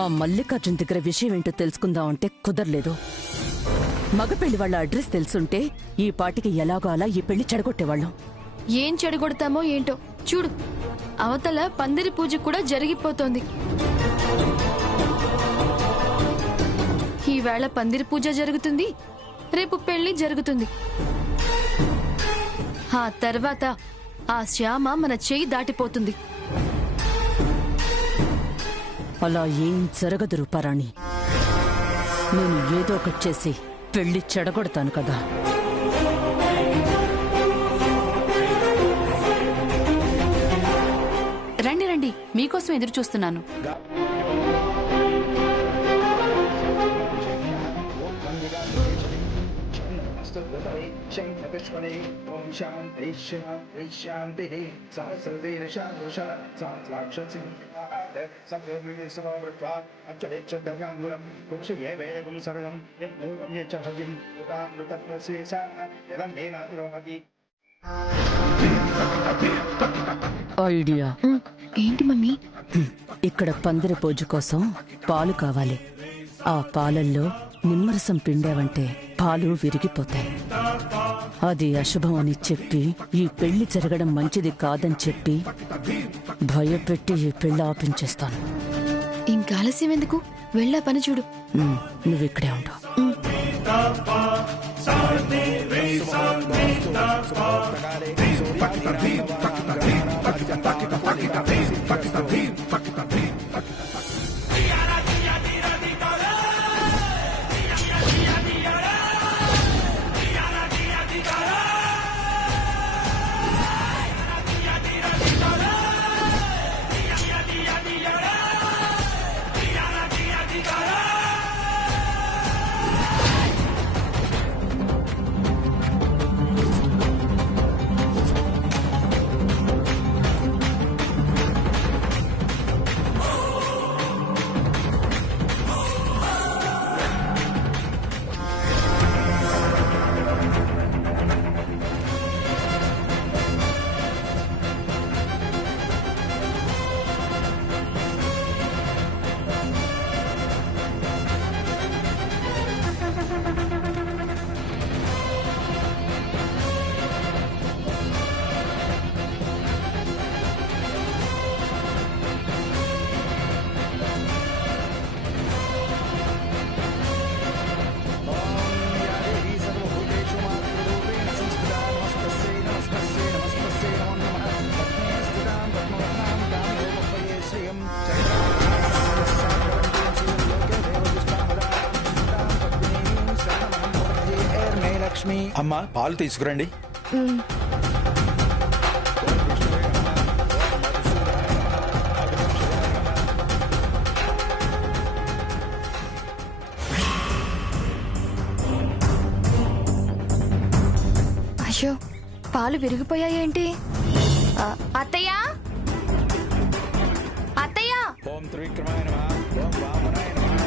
ఆ మల్లికార్జున్ దగ్గర విషయం ఏంటో తెలుసుకుందామంటే కుదరలేదు. మగ పెళ్లి వాళ్ళ అడ్రస్ తెలుసుంటే ఈ పాటికి ఎలాగో అలా ఈ పెళ్లి చెడగొట్టేవాళ్ళం. ఏం చెడగొడతామో ఏంటో చూడు, అవతల పందిరి పూజ కూడా జరిగిపోతోంది. ఈవేళ పందిరి పూజ జరుగుతుంది, రేపు పెళ్లి జరుగుతుంది. ఆ తర్వాత ఆ శ్యామ మన చెయ్యి దాటిపోతుంది. అలా ఏం జరగదు రూపారాణి. నేను ఏదో ఒకటి చేసి పెళ్లి చెడగొడతాను కదా. రండి రండి, మీకోసం ఎదురు చూస్తున్నాను. ఐడియా ఏంటి మమ్మీ? ఇక్కడ పందిరి పూజ కోసం పాలు కావాలి. ఆ పాలల్లో నిమ్మరసం పిండావంటే పాలు విరిగిపోతాయి. అది అశుభం అని చెప్పి ఈ పెళ్లి జరగడం మంచిది కాదని చెప్పి భయపెట్టి ఈ పెళ్లి ఆపించేస్తాను. ఇంకా ఆలస్యం ఎందుకు, వెళ్ళా పని చూడు. నువ్విక్కడే ఉంటావు. అమ్మా, పాలు తీసుకురండి. అయ్యో, పాలు విరిగిపోయాయేంటి? అత్తయ్య, అత్తయ్య! ఓం త్రివిక్రమాయ నమః, ఓం వామనాయ నమః,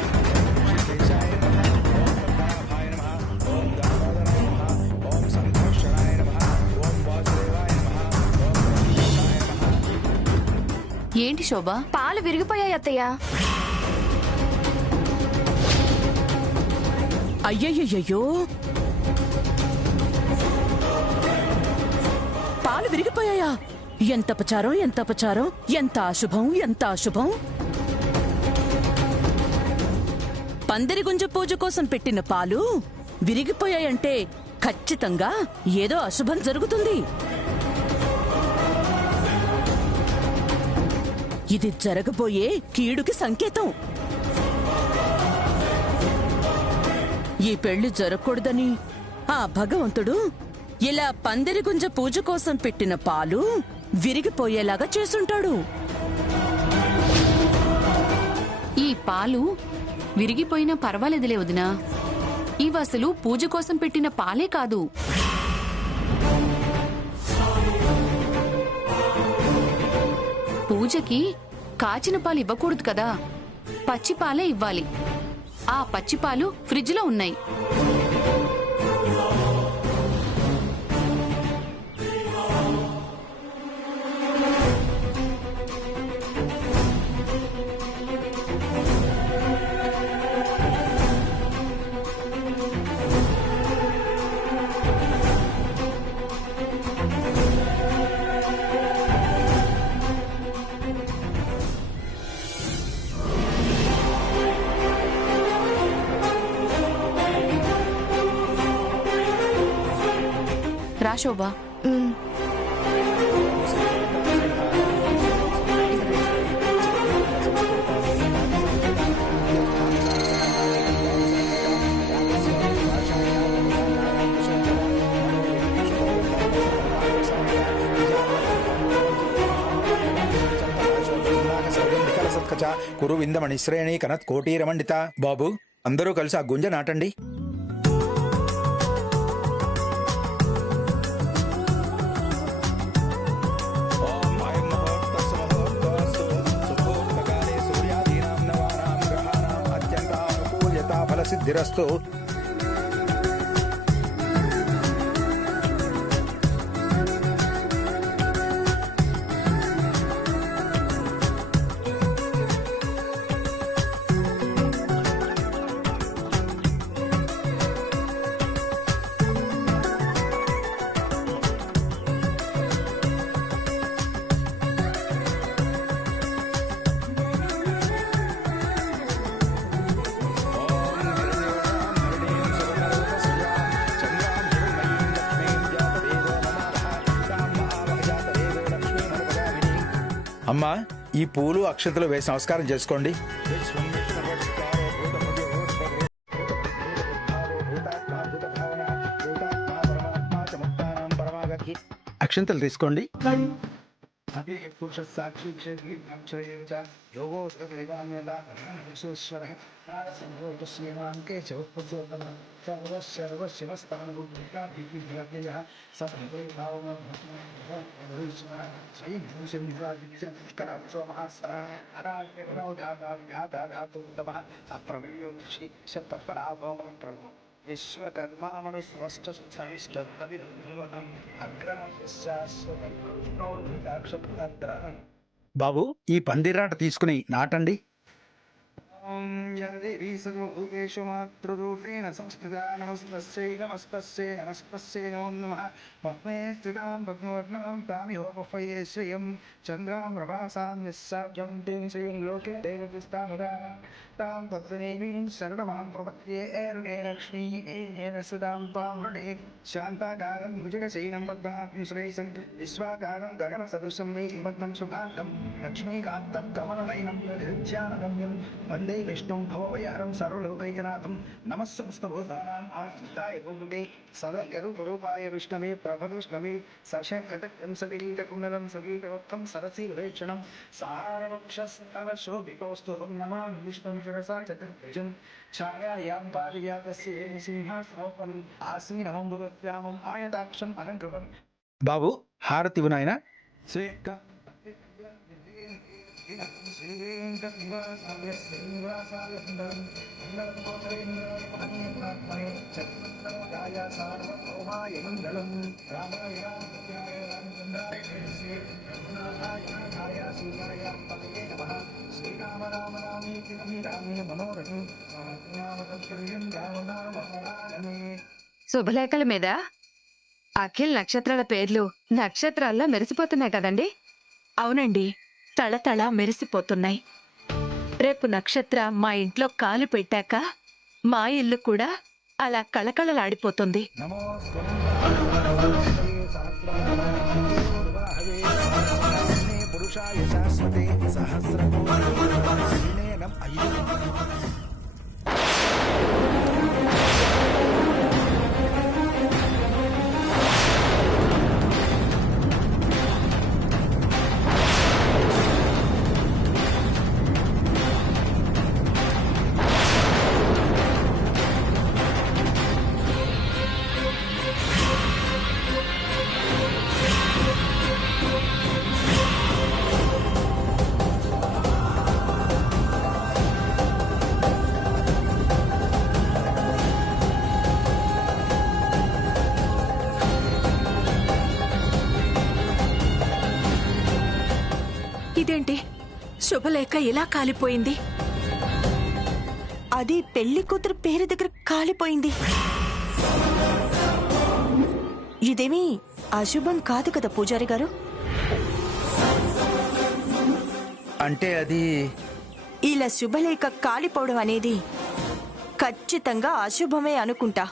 ఓం శేషాయ నమః, ఓం పద్మనాభాయ నమః, ఓం దామోదరాయ నమః, ఓం సంతోషాయ నమః, ఓం వాసుదేవాయ నమః, ఓం రమేశాయ నమః. ఏంటి శోభ, పాలు విరిగిపోయాయి అత్తయ్య. అయ్యయ్యో, పాలు విరిగిపోయాయా? ఎంత అపచారం, ఎంత అపచారం, ఎంత అశుభం, ఎంత అశుభం. పందిరి గుంజ పూజ కోసం పెట్టిన పాలు విరిగిపోయాయంటే ఖచ్చితంగా ఏదో అశుభం జరుగుతుంది. ఇది జరగబోయే కీడుకి సంకేతం. ఈ పెళ్లి జరగకూడదని ఆ భగవంతుడు ఇలా పందిరి గుంజ పూజ కోసం పెట్టిన పాలు విరిగిపోయేలాగా చేసుంటాడు. ఈ పాలు విరిగిపోయినా పర్వాలేదులే వదినా, ఇవసలు పూజ కోసం పెట్టిన పాలే కాదు. పూజకి కాచిన పాలు ఇవ్వకూడదు కదా, పచ్చి పాలే ఇవ్వాలి. ఆ పచ్చి పాలు ఫ్రిడ్జ్లో ఉన్నాయి. శోభ. కురు విందమణి శ్రేణి కనత్ కోటీరమండిత. బాబు, అందరూ కలిసి ఆ గుంజ నాటండి. సిద్ధిరస్తు. అమ్మా, ఈ పూలు అక్షతలు వేసి నమస్కారం చేసుకోండి. అక్షంతలు తీసుకోండి. బాబు, ఈ పందిరాట తీసుకుని నాటండి. మాతృరూపేణ సంస్కృత నమస్తస్యై నమస్తస్యై నమస్తస్యై నమో నమః. పద్మే స్థితాం పద్మవర్ణాం తామిహోపహ్వయే శ్రియం చంద్రాం ప్రభాసాం యస్సాభ్యం తేన శ్రీం లోకే దేవతిస్తాముదానాం తాం పద్మదేవీం శరణమాం ప్రపద్యే లక్ష్మీయేన సుదాం తాం వృణే శాంతాకారం భుజగశయనం పద్మాం శ్రేయసం విశ్వాకారం గగన సదృశం పద్మం సుభాంతం లక్ష్మీకాంతం కమలనయనం ధ్యానగమ్యం వందే విష్ణుం భవయారం సర్వలోకైకనాథం. నమః సమస్తభూతానాం ఆశ్రితాయ భూతే సదగరురూపాయ విష్ణవే ప్రభవిష్ణవే సశంకటకం సవిలీతకుండలం సవీతవక్తం సరసి వివేక్షణం సారవక్షస్తవశోభితోస్తు నమామి విష్ణుం శిరసా చతుర్భుజం ఛాయాయాం పారిజాతస్య సింహాసనోపం ఆసీనమం భవత్యామం ఆయతాక్షం అలంకృతం. బాబు, హారతి వినాయన. శుభలేఖల మీద అఖిల్ నక్షత్రాల పేర్లు నక్షత్రాల్లో మెరిసిపోతున్నాయి కదండి? అవునండి, తళతళ మెరిసిపోతున్నాయి. రేపు నక్షత్ర మా ఇంట్లో కాలు పెట్టాక మా ఇల్లు కూడా అలా కళకళలాడిపోతుంది. ఇదేంటి, శుభలేఖ ఇలా కాలిపోయింది? అది పెళ్లి కూతురు పేరు దగ్గర కాలిపోయింది. ఇదేమీ అశుభం కాదు కదా పూజారి గారు? అంటే అది ఇలా శుభలేఖ కాలిపోవడం అనేది ఖచ్చితంగా అశుభమే అనుకుంటా.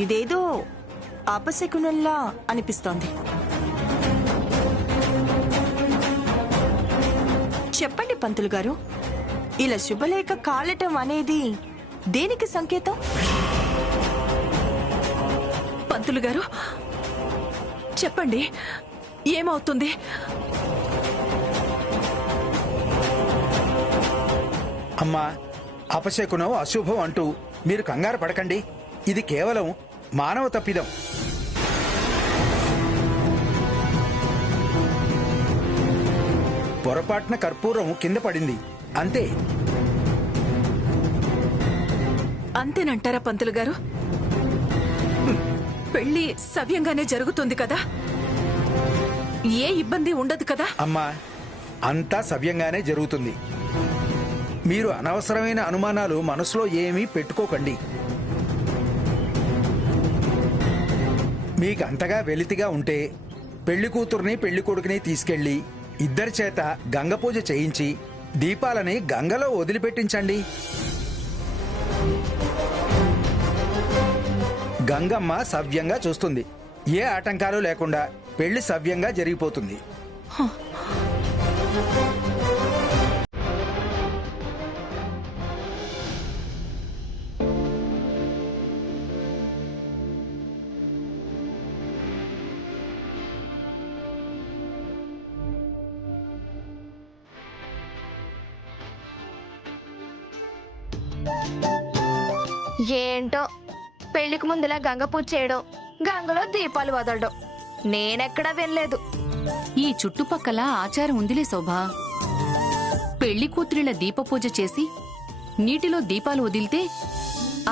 ఇదేదో అపశకునంలా అనిపిస్తోంది. చెప్పండి పంతులు గారు, ఇలా శుభలేఖ కాలటం అనేది దేనికి సంకేతం? పంతులు గారు చెప్పండి, ఏమవుతుంది? అమ్మా, అపశకునం అశుభం అంటూ మీరు కంగారు పడకండి. ఇది కేవలం మానవ తప్పిదం. పొరపాటున కర్పూరం కింద పడింది, అంతే. అంతేనంటారా పంతులు గారు? పెళ్లి సవ్యంగానే జరుగుతుంది కదా, ఏ ఇబ్బంది ఉండదు కదా? అమ్మా, అంతా సవ్యంగానే జరుగుతుంది. మీరు అనవసరమైన అనుమానాలు మనసులో ఏమీ పెట్టుకోకండి. మీకు అంతగా వెలితిగా ఉంటే పెళ్లి కూతుర్ని పెళ్లి కొడుకుని తీసుకెళ్లి ఇద్దరి చేత గంగ పూజ చేయించి దీపాలని గంగలో వదిలిపెట్టించండి. గంగమ్మ సవ్యంగా చూస్తుంది. ఏ ఆటంకాలు లేకుండా పెళ్లి సవ్యంగా జరిగిపోతుంది. ఏంటో పెళ్లికి ముందులా గంగ పూజ చేయడం, గంగలో దీపాలు వదలడం నేనెక్కడా వినలేదు. ఈ చుట్టుపక్కల ఆచారం ఉందిలే శోభా. పెళ్లి కూతురిల దీపపూజ చేసి నీటిలో దీపాలు వదిలితే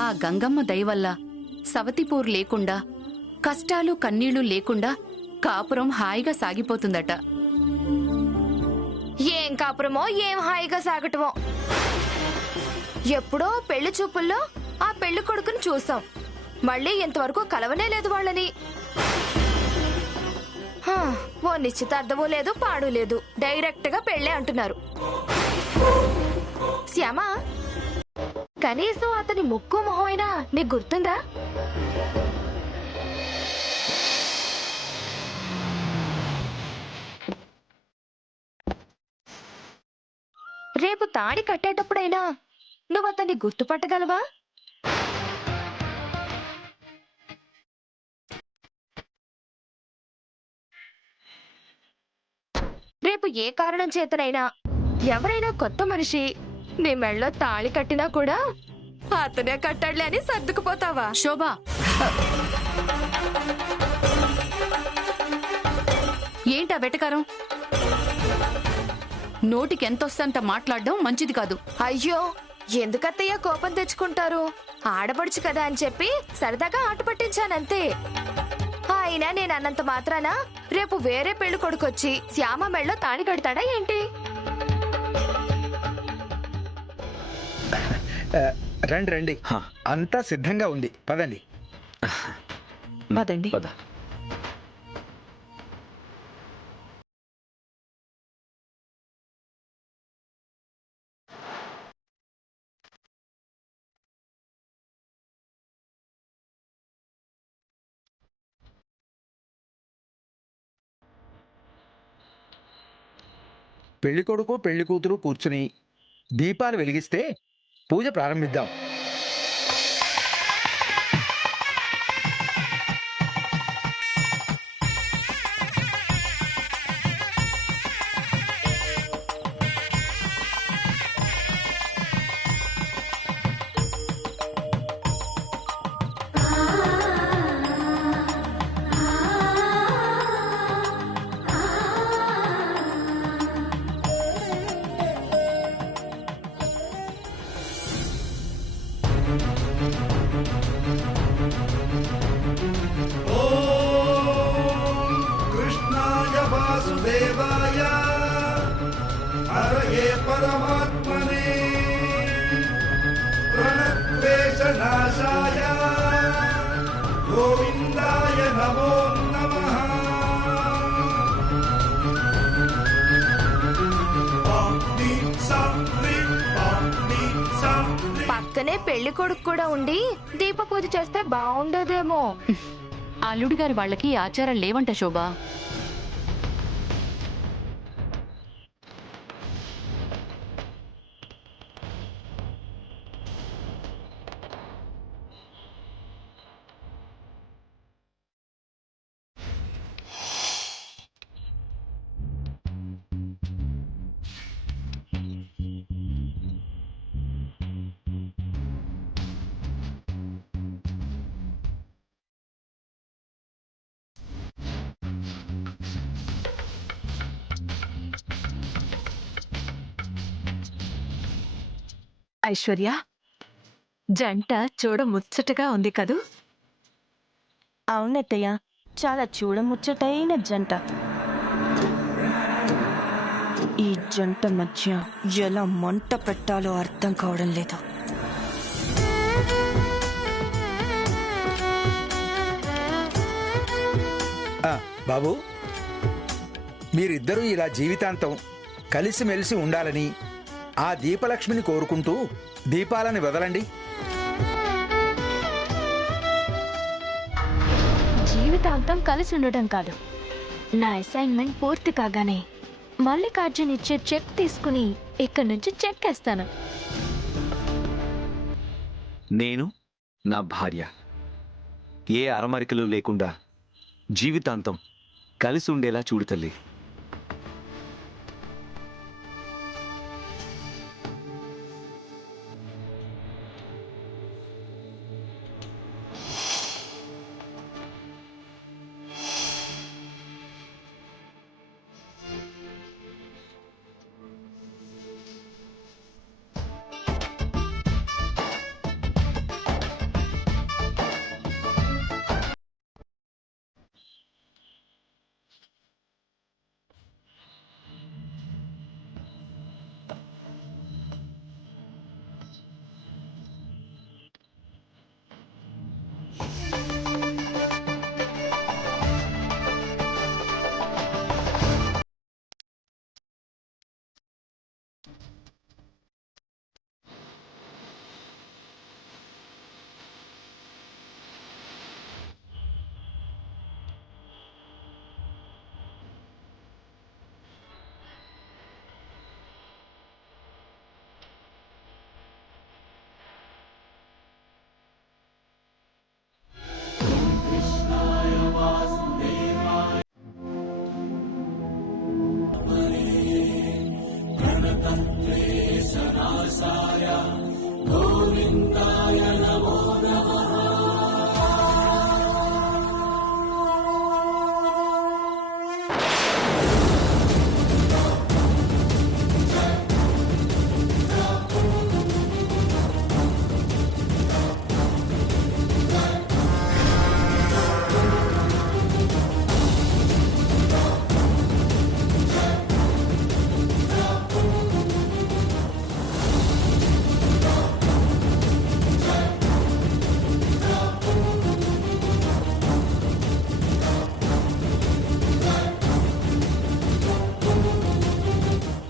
ఆ గంగమ్మ దయవల్ల సవతిపోరు లేకుండా, కష్టాలు కన్నీళ్లు లేకుండా కాపురం హాయిగా సాగిపోతుందట. ఏం కాపురమో ఏం హాయిగా సాగటమో. ఎప్పుడో పెళ్లి చూపుల్లో ఆ పెళ్లి కొడుకుని చూసాం, మళ్ళీ ఇంతవరకు కలవనే లేదు వాళ్ళని. ఓ నిశ్చితార్థమూ లేదు, పాడు లేదు, డైరెక్ట్ గా పెళ్లే అంటున్నారు. శ్యామ, కనీసం అతని ముక్కు మొహం అయినా నీకు గుర్తుందా? రేపు తాడి కట్టేటప్పుడైనా నువ్వు అతన్ని గుర్తుపట్టగలవా? రేపు ఏ కారణం చేతనైనా ఎవరైనా కొత్త మనిషి నీ మెళ్ళో తాళి కట్టినా కూడా అతనే కట్టాడులే అని సర్దుకుపోతావా? శోభా, ఏంటా వెటకారం? నోటికెంతొస్తంత మాట్లాడడం మంచిది కాదు. అయ్యో, ఎందుకత్తయ్య కోపం తెచ్చుకుంటారు? ఆడపడుచు కదా అని చెప్పి సరదాగా ఆట పట్టించానంతే. అయినా నేను అన్నంత మాత్రాన రేపు వేరే పెళ్లి కొడుకొచ్చి శ్యామ మెళ్ళో తాళి కడతాడా ఏంటి? రండి రండి, అంతా సిద్ధంగా ఉంది, పదండి. పదండి. పెళ్లి కొడుకు పెళ్లి కూతురు కూర్చుని దీపాలు వెలిగిస్తే పూజ ప్రారంభిద్దాం. పక్కనే పెళ్లి కొడుకు కూడా ఉండి దీప పూజ చేస్తే బాగుండదేమో. అల్లుడి గారి వాళ్ళకి ఆచారాలు లేవంట శోభ. ఐశ్వర్య, జంట చూడ ముచ్చటగా ఉంది కదూ. అవునత్తయ్య, చాలా చూడముచ్చటైన జంట. ఈ జంట మధ్య ఎలా మంట పెట్టాలో అర్థం కావడం లేదు. బాబు, మీరిద్దరూ ఇలా జీవితాంతం కలిసిమెలిసి ఉండాలని ఆ దీపలక్ష్మిని కోరుకుంటూ దీపాలని వదలండి. జీవితాంతం కలిసి ఉండటం కాదు, నా అసైన్మెంట్ పూర్తి కాగానే మల్లికార్జున్ ఇచ్చే చెక్ తీసుకుని ఇక్కడి నుంచి చెక్ వేస్తాను. నేను నా భార్య ఏ అరమరికలు లేకుండా జీవితాంతం కలిసి ఉండేలా చూడు తల్లి.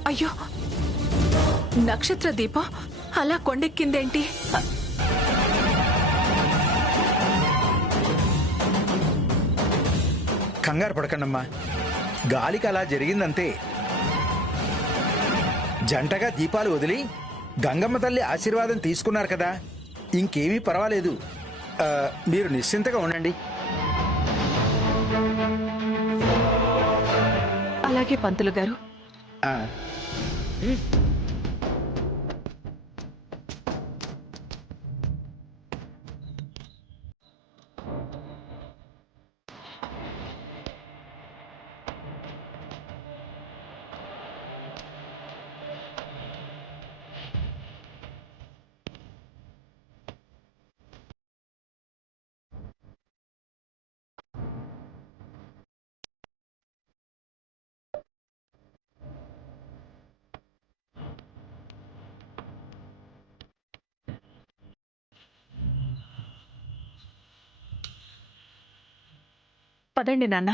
అయ్యో, నక్షత్ర దీపం అలా కొండెక్కిందేంటి? కంగారు పడకండమ్మా, గాలికి అలా జరిగిందంతే. జంటగా దీపాలు వదిలి గంగమ్మ తల్లి ఆశీర్వాదం తీసుకున్నారు కదా, ఇంకేమీ పర్వాలేదు. మీరు నిశ్చింతగా ఉండండి. అలాగే పంతులు గారు. పదండి నాన్న.